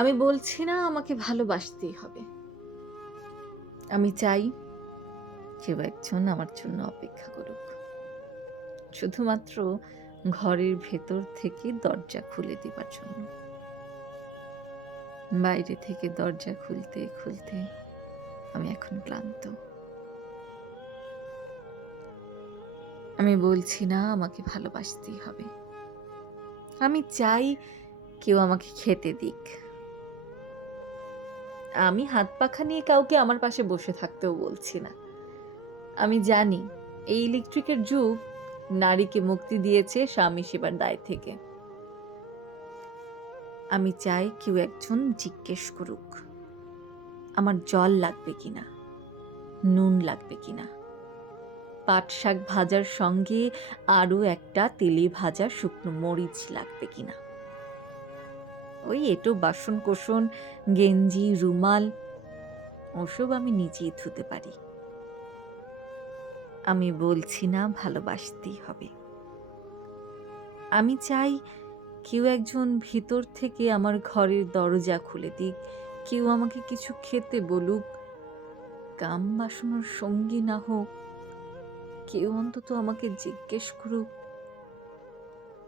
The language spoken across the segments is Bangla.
আমি বলছি না আমাকে ভালোবাসতেই হবে। আমি চাই কেউ একজন আমার জন্য অপেক্ষা করুক। শুধুমাত্র ঘরের ভেতর থেকে দরজা খুলে দিবার জন্য। বাইরে থেকে দরজা খুলতে, খুলতে আমি এখন ক্লান্ত। আমি বলছি না আমাকে ভালোবাসতেই হবে। আমি চাই কেউ আমাকে খেতে দিক। আমি হাত পাখা নিয়ে কাউকে আমার পাশে বসে থাকতেও বলছি না। আমি জানি এই ইলেকট্রিকের যুগ নারীকে মুক্তি দিয়েছে স্বামী সেবার দায় থেকে। আমি চাই কেউ একজন জিজ্ঞেস করুক, আমার জল লাগবে কিনা, নুন লাগবে কিনা, পাট শাক ভাজার সঙ্গে আরো একটা তেলে ভাজা শুকনো মরিচ লাগবে কিনা। ওই এঁটো বাসন-কোসন, গেঞ্জি, রুমাল ওসব আমি নিজেই ধুতে পারি। আমি বলছি না ভালোবাসতেই হবে। আমি চাই কেউ একজন ভিতর থেকে আমার ঘরের দরজা খুলে দিক, কেউ আমাকে কিছু খেতে বলুক, কাম বাসনার সঙ্গী না হোক, কেউ অন্তত আমাকে জিজ্ঞেস করুক,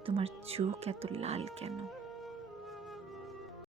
তোমার চোখ এত লাল কেন?